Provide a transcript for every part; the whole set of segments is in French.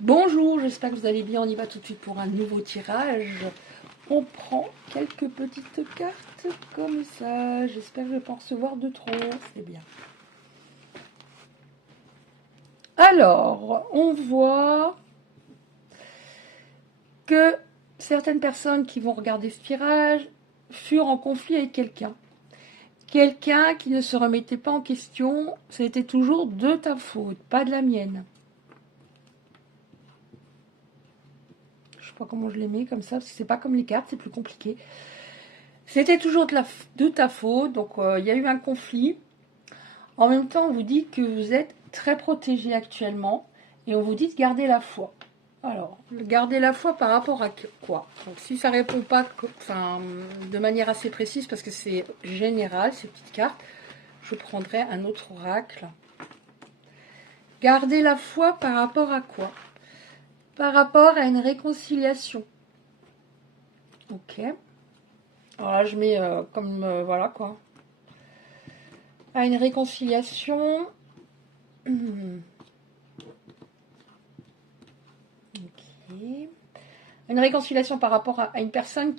Bonjour, j'espère que vous allez bien. On y va tout de suite pour un nouveau tirage. On prend quelques petites cartes comme ça. J'espère que je vais pas en recevoir de trop. C'est bien. Alors, on voit que certaines personnes qui vont regarder ce tirage furent en conflit avec quelqu'un. Quelqu'un qui ne se remettait pas en question, c'était toujours de ta faute, pas de la mienne. Je sais pas comment je les mets comme ça, parce que c'est pas comme les cartes, c'est plus compliqué. C'était toujours de ta faute, donc il y a eu un conflit. En même temps, on vous dit que vous êtes très protégé actuellement et on vous dit de garder la foi. Alors, garder la foi par rapport à quoi? Donc, si ça répond pas de manière assez précise, parce que c'est général, ces petites cartes, je prendrai un autre oracle. Garder la foi par rapport à quoi? Par rapport à une réconciliation. Ok. Alors là, je mets voilà quoi. À une réconciliation. Une réconciliation par rapport à une personne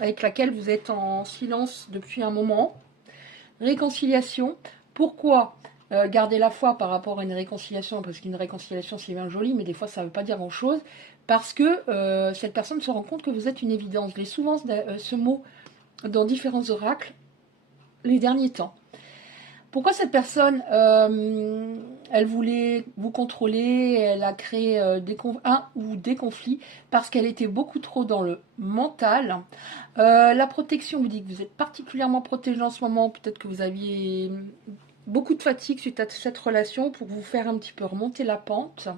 avec laquelle vous êtes en silence depuis un moment. Réconciliation. Pourquoi garder la foi par rapport à une réconciliation? Parce qu'une réconciliation, c'est bien joli, mais des fois, ça ne veut pas dire grand-chose. Parce que cette personne se rend compte que vous êtes une évidence. Je l'ai souvent ce mot dans différents oracles les derniers temps. Pourquoi cette personne, elle voulait vous contrôler, elle a créé un ou des conflits parce qu'elle était beaucoup trop dans le mental. La protection vous dit que vous êtes particulièrement protégé en ce moment. Peut-être que vous aviez beaucoup de fatigue suite à cette relation pour vous faire un petit peu remonter la pente.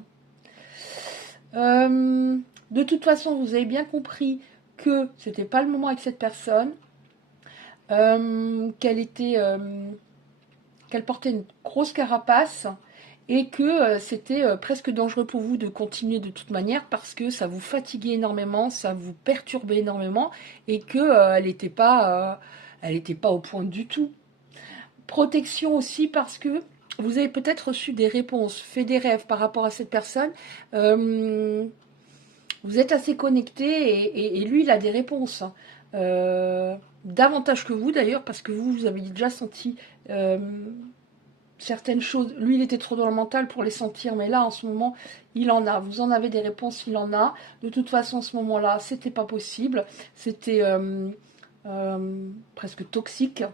De toute façon, vous avez bien compris que c'était pas le moment avec cette personne, qu'elle portait une grosse carapace et que c'était presque dangereux pour vous de continuer de toute manière parce que ça vous fatiguait énormément, ça vous perturbait énormément et que elle n'était pas au point du tout. Protection aussi parce que vous avez peut-être reçu des réponses, fait des rêves par rapport à cette personne. Vous êtes assez connecté et lui, il a des réponses. Davantage que vous d'ailleurs, parce que vous avez déjà senti certaines choses. Lui, il était trop dans le mental pour les sentir, mais là, en ce moment, il en a. Vous en avez des réponses, il en a. De toute façon, en ce moment-là, c'était pas possible. C'était presque toxique.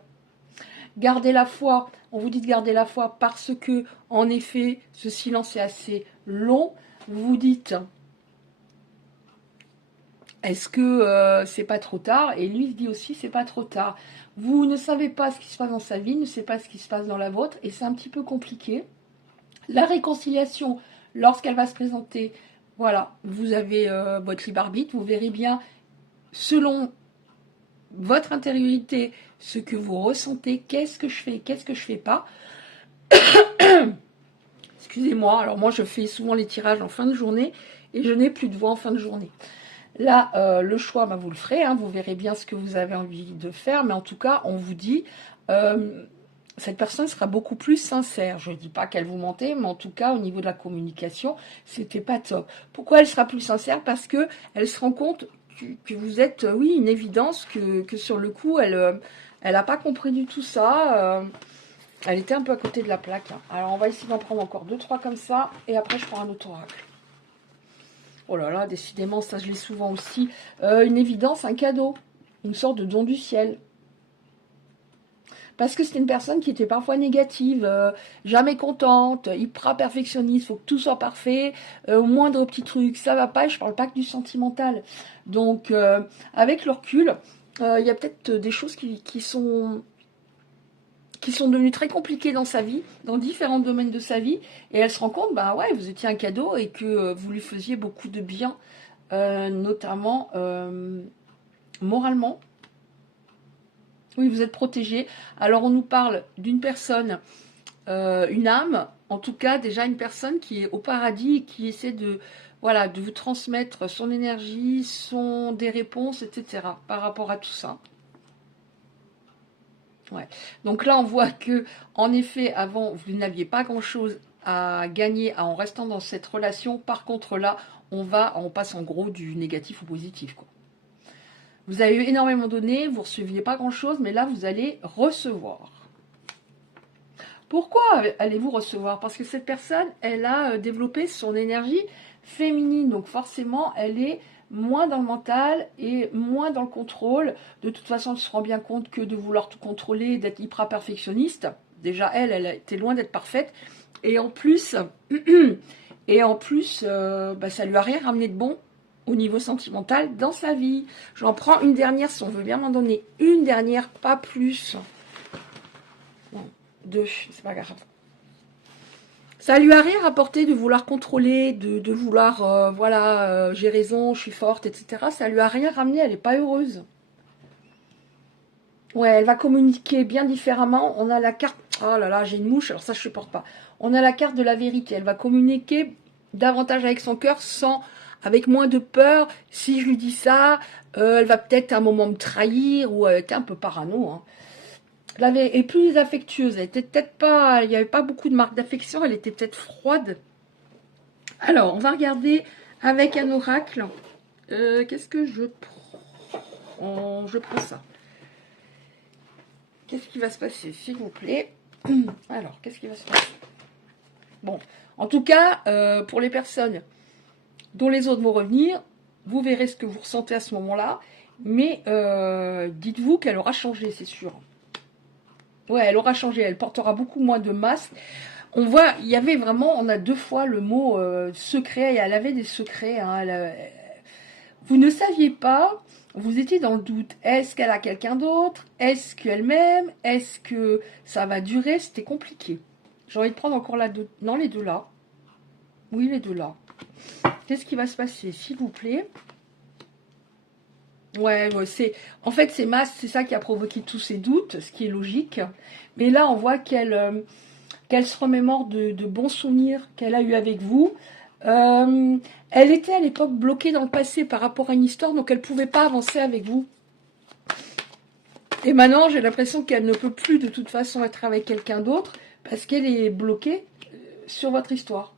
Gardez la foi. On vous dit de garder la foi parce que, en effet, ce silence est assez long. Vous vous dites, est-ce que c'est pas trop tard? Et lui, il dit aussi, c'est pas trop tard. Vous ne savez pas ce qui se passe dans sa vie, ne savez pas ce qui se passe dans la vôtre, et c'est un petit peu compliqué. La réconciliation, lorsqu'elle va se présenter, voilà, vous avez votre libre arbitre, vous verrez bien, selon votre intériorité, ce que vous ressentez, qu'est-ce que je fais, qu'est-ce que je fais pas. Excusez-moi, alors moi je fais souvent les tirages en fin de journée et je n'ai plus de voix en fin de journée. Là, le choix, vous le ferez, hein, vous verrez bien ce que vous avez envie de faire, mais en tout cas, on vous dit, cette personne sera beaucoup plus sincère. Je ne dis pas qu'elle vous mentait, mais en tout cas, au niveau de la communication, c'était pas top. Pourquoi elle sera plus sincère? Parce que elle se rend compte que vous êtes, oui, une évidence, que sur le coup, elle n'a pas compris du tout ça. Elle était un peu à côté de la plaque. Hein. Alors, on va essayer d'en prendre encore 2-3 comme ça, et après, je prends un autre oracle. Oh là là, décidément, ça je l'ai souvent aussi. Une évidence, un cadeau. Une sorte de don du ciel. Parce que c'était une personne qui était parfois négative, jamais contente, hyper perfectionniste, il faut que tout soit parfait, au moindre petit truc, ça va pas, et je parle pas que du sentimental. Donc, avec le recul, il y a peut-être des choses qui sont devenues très compliquées dans sa vie, dans différents domaines de sa vie, et elle se rend compte, bah ouais, vous étiez un cadeau et que vous lui faisiez beaucoup de bien, notamment moralement. Oui, vous êtes protégé. Alors on nous parle d'une personne, une âme, en tout cas déjà une personne qui est au paradis et qui essaie de, voilà, de vous transmettre son énergie, des réponses, etc. par rapport à tout ça. Ouais. Donc là, on voit que, en effet, avant, vous n'aviez pas grand-chose à gagner en restant dans cette relation. Par contre, là, on passe en gros du négatif au positif, quoi. Vous avez énormément donné, vous ne receviez pas grand-chose, mais là, vous allez recevoir. Pourquoi allez-vous recevoir? Parce que cette personne, elle a développé son énergie féminine. Donc forcément, elle est moins dans le mental et moins dans le contrôle. De toute façon, elle se rend bien compte que de vouloir tout contrôler, d'être hyper perfectionniste, déjà elle était loin d'être parfaite. Et en plus, ça lui a rien ramené de bon au niveau sentimental dans sa vie. J'en prends une dernière si on veut bien m'en donner. Une dernière, pas plus. Non, deux, c'est pas grave. Ça lui a rien rapporté de vouloir contrôler, de vouloir, j'ai raison, je suis forte, etc. Ça lui a rien ramené, elle n'est pas heureuse. Ouais, elle va communiquer bien différemment. On a la carte... Oh là là, j'ai une mouche, alors ça je ne supporte pas. On a la carte de la vérité. Elle va communiquer davantage avec son cœur, avec moins de peur. Si je lui dis ça, elle va peut-être à un moment me trahir ou elle était un peu parano, hein. Et plus affectueuse. Elle était peut-être pas, il n'y avait pas beaucoup de marques d'affection. Elle était peut-être froide. Alors, on va regarder avec un oracle. Qu'est-ce que je prends? Je prends ça. Qu'est-ce qui va se passer, s'il vous plaît? Alors, qu'est-ce qui va se passer? Bon, en tout cas, pour les personnes dont les autres vont revenir, vous verrez ce que vous ressentez à ce moment-là. Mais dites-vous qu'elle aura changé, c'est sûr. Ouais, elle aura changé, elle portera beaucoup moins de masques. On voit, il y avait vraiment, on a deux fois le mot secret, et elle avait des secrets. Hein, vous ne saviez pas, vous étiez dans le doute. Est-ce qu'elle a quelqu'un d'autre? Est-ce qu'elle m'aime? Est-ce que ça va durer? C'était compliqué. J'ai envie de prendre encore la deux. Non, les deux là. Oui, les deux là. Qu'est-ce qui va se passer, s'il vous plaît? Ouais, en fait, c'est c'est ça qui a provoqué tous ces doutes, ce qui est logique. Mais là, on voit qu'elle se remémore de bons souvenirs qu'elle a eu avec vous. Elle était à l'époque bloquée dans le passé par rapport à une histoire, donc elle ne pouvait pas avancer avec vous. Et maintenant, j'ai l'impression qu'elle ne peut plus de toute façon être avec quelqu'un d'autre parce qu'elle est bloquée sur votre histoire.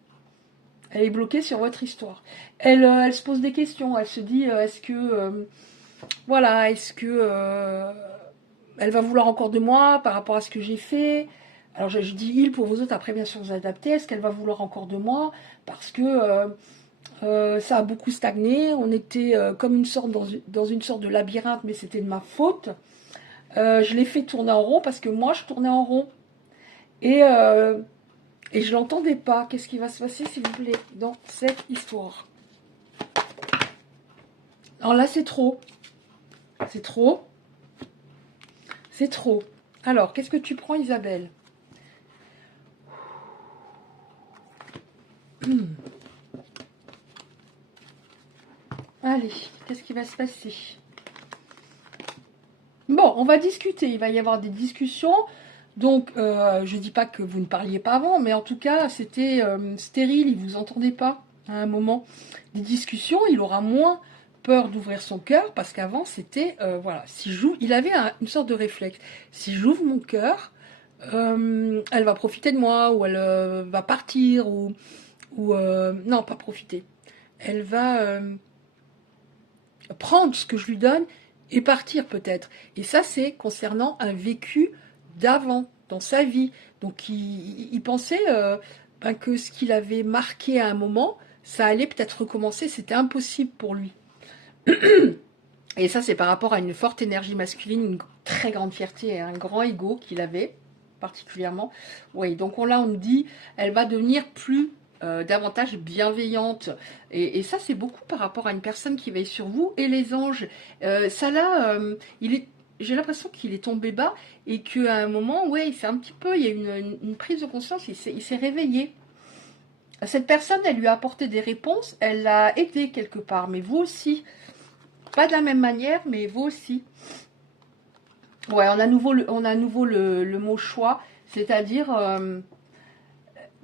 Elle est bloquée sur votre histoire. Elle se pose des questions. Elle se dit, est-ce que elle va vouloir encore de moi par rapport à ce que j'ai fait? Alors je dis il pour vous autres, après bien sûr vous adaptez. Est-ce qu'elle va vouloir encore de moi? Parce que ça a beaucoup stagné. On était comme dans une sorte de labyrinthe, mais c'était de ma faute. Je l'ai fait tourner en rond parce que moi je tournais en rond. Et je l'entendais pas. Qu'est-ce qui va se passer, s'il vous plaît, dans cette histoire? Alors là, c'est trop. C'est trop. C'est trop. Alors, qu'est-ce que tu prends, Isabelle? Allez, qu'est-ce qui va se passer? Bon, on va discuter. Il va y avoir des discussions. Donc, je dis pas que vous ne parliez pas avant, mais en tout cas, c'était stérile. Il vous entendait pas à un moment. Des discussions, il aura moins peur d'ouvrir son cœur parce qu'avant, c'était voilà. Si il avait une sorte de réflexe. Si j'ouvre mon cœur, elle va profiter de moi ou elle va partir ou non, pas profiter. Elle va prendre ce que je lui donne et partir peut-être. Et ça, c'est concernant un vécu d'avant, dans sa vie. Donc, il pensait que ce qu'il avait marqué à un moment, ça allait peut-être recommencer. C'était impossible pour lui. Et ça, c'est par rapport à une forte énergie masculine, une très grande fierté et un grand ego qu'il avait, particulièrement. Oui, donc là, on nous dit, elle va devenir plus davantage bienveillante. Et ça, c'est beaucoup par rapport à une personne qui veille sur vous. Et les anges, ça là, j'ai l'impression qu'il est tombé bas et qu'à un moment, ouais, c'est un petit peu, il y a une prise de conscience, il s'est réveillé. Cette personne, elle lui a apporté des réponses, elle l'a aidé quelque part, mais vous aussi. Pas de la même manière, mais vous aussi. Ouais, on a à nouveau le mot choix, c'est-à-dire...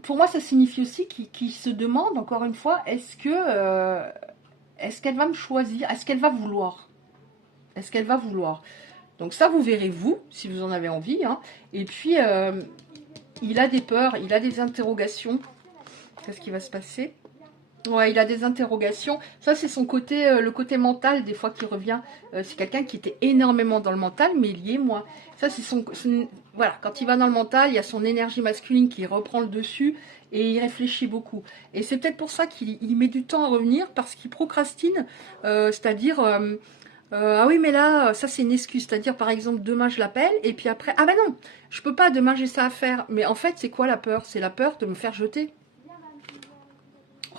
pour moi, ça signifie aussi qu'il se demande, encore une fois, est-ce qu'elle va me choisir? Est-ce qu'elle va vouloir? Est-ce qu'elle va vouloir? Donc ça, vous verrez, vous, si vous en avez envie. Hein. Et puis, il a des peurs, il a des interrogations. Qu'est-ce qui va se passer? Ouais, il a des interrogations. Ça, c'est son côté, le côté mental, des fois, qui revient. C'est quelqu'un qui était énormément dans le mental, mais il y est moins. Ça, c'est voilà, quand il va dans le mental, il y a son énergie masculine qui reprend le dessus et il réfléchit beaucoup. Et c'est peut-être pour ça qu'il met du temps à revenir, parce qu'il procrastine. C'est-à-dire, ah oui, mais là, ça, c'est une excuse. C'est-à-dire, par exemple, demain, je l'appelle, et puis après, ah ben non, je peux pas, demain, j'ai ça à faire. Mais en fait, c'est quoi la peur? C'est la peur de me faire jeter.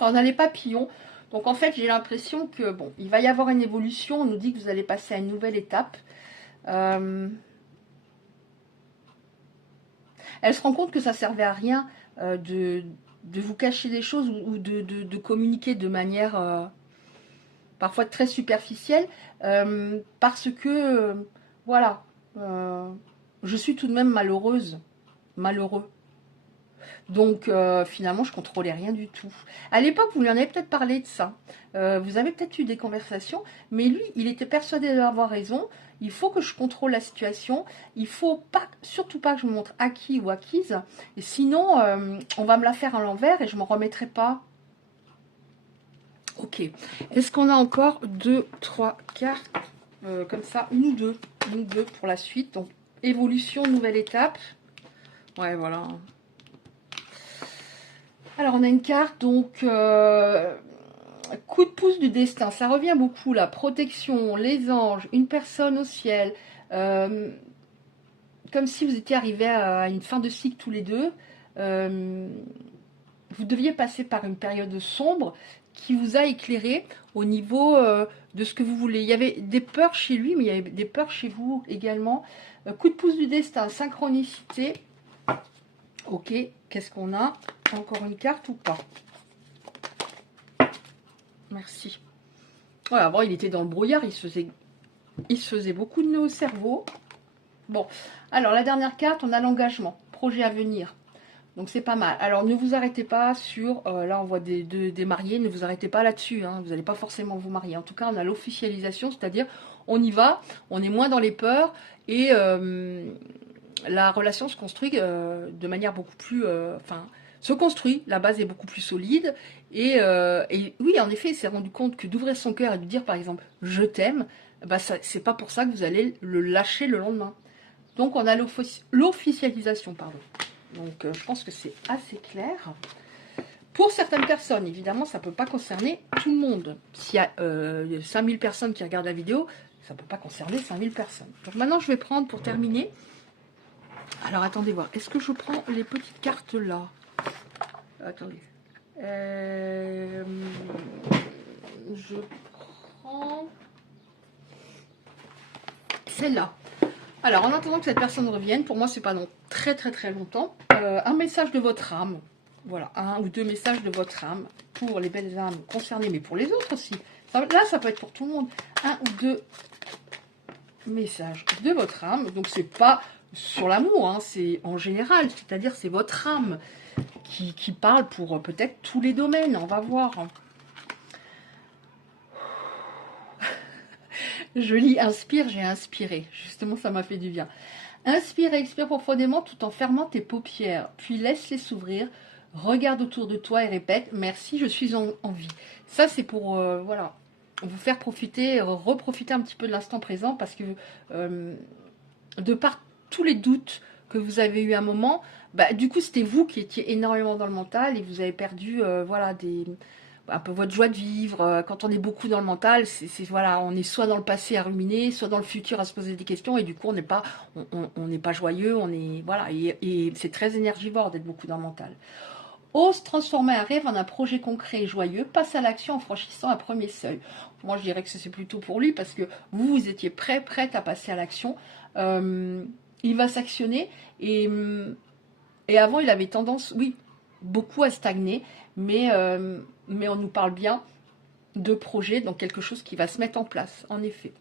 On a les papillons. Donc en fait, j'ai l'impression que bon, il va y avoir une évolution. On nous dit que vous allez passer à une nouvelle étape. Elle se rend compte que ça servait à rien de vous cacher des choses ou de communiquer de manière parfois très superficielle, parce que voilà, je suis tout de même malheureuse, malheureux. Donc finalement, je contrôlais rien du tout. À l'époque, vous lui en avez peut-être parlé de ça. Vous avez peut-être eu des conversations, mais lui, il était persuadé d'avoir raison. Il faut que je contrôle la situation. Il faut pas, surtout pas que je me montre acquis ou acquise. Et sinon, on va me la faire à l'envers et je ne m'en remettrai pas. Ok. Est-ce qu'on a encore 2, 3 cartes comme ça, une ou deux pour la suite. Donc, évolution, nouvelle étape. Ouais, voilà. Alors, on a une carte, donc, coup de pouce du destin. Ça revient beaucoup, la protection, les anges, une personne au ciel. Comme si vous étiez arrivés à une fin de cycle tous les deux. Vous deviez passer par une période sombre qui vous a éclairé au niveau de ce que vous voulez. Il y avait des peurs chez lui, mais il y avait des peurs chez vous également. Coup de pouce du destin, synchronicité. Ok, qu'est-ce qu'on a? Encore une carte ou pas? Merci. Voilà, bon, il était dans le brouillard, il se faisait beaucoup de nœuds au cerveau. Bon, alors la dernière carte, on a l'engagement, projet à venir. Donc c'est pas mal. Alors ne vous arrêtez pas sur, là on voit des mariés, ne vous arrêtez pas là-dessus, hein, vous n'allez pas forcément vous marier. En tout cas, on a l'officialisation, c'est-à-dire on y va, on est moins dans les peurs et la relation se construit de manière beaucoup plus... se construit, la base est beaucoup plus solide. Et oui, en effet, il s'est rendu compte que d'ouvrir son cœur et de dire par exemple « je t'aime bah, », c'est pas pour ça que vous allez le lâcher le lendemain. Donc on a l'officialisation, pardon. Donc je pense que c'est assez clair. Pour certaines personnes, évidemment, ça ne peut pas concerner tout le monde. S'il y a 5000 personnes qui regardent la vidéo, ça ne peut pas concerner 5000 personnes. Donc maintenant, je vais prendre pour terminer. Alors attendez voir, est-ce que je prends les petites cartes là? Attendez. Je prends celle-là. Alors, en attendant que cette personne revienne, pour moi, c'est pas non très longtemps. Un message de votre âme. Voilà, un ou deux messages de votre âme pour les belles âmes concernées, mais pour les autres aussi. Là, ça peut être pour tout le monde. Un ou deux messages de votre âme. Donc, c'est pas sur l'amour, hein, c'est en général. C'est-à-dire, c'est votre âme qui parle pour peut-être tous les domaines. On va voir. Je lis inspire, j'ai inspiré. Justement, ça m'a fait du bien. Inspire et expire profondément tout en fermant tes paupières. Puis laisse-les s'ouvrir. Regarde autour de toi et répète « Merci, je suis en vie ». Ça, c'est pour voilà, vous faire profiter, reprofiter un petit peu de l'instant présent parce que de par tous les doutes que vous avez eu à un moment, bah, du coup, c'était vous qui étiez énormément dans le mental et vous avez perdu voilà, un peu votre joie de vivre. Quand on est beaucoup dans le mental, voilà, on est soit dans le passé à ruminer, soit dans le futur à se poser des questions, et du coup on n'est pas joyeux, on est voilà, et c'est très énergivore d'être beaucoup dans le mental. Ose transformer un rêve en un projet concret et joyeux, passe à l'action en franchissant un premier seuil. Moi je dirais que c'est plutôt pour lui parce que vous étiez prête à passer à l'action. Il va s'actionner et avant il avait tendance, oui, beaucoup à stagner, mais on nous parle bien de projet, donc quelque chose qui va se mettre en place, en effet.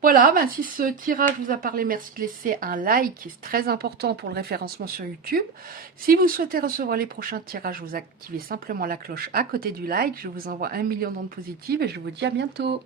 Voilà, ben si ce tirage vous a parlé, merci de laisser un like, c'est très important pour le référencement sur YouTube. Si vous souhaitez recevoir les prochains tirages, vous activez simplement la cloche à côté du like. Je vous envoie 1 million d'ondes positives et je vous dis à bientôt.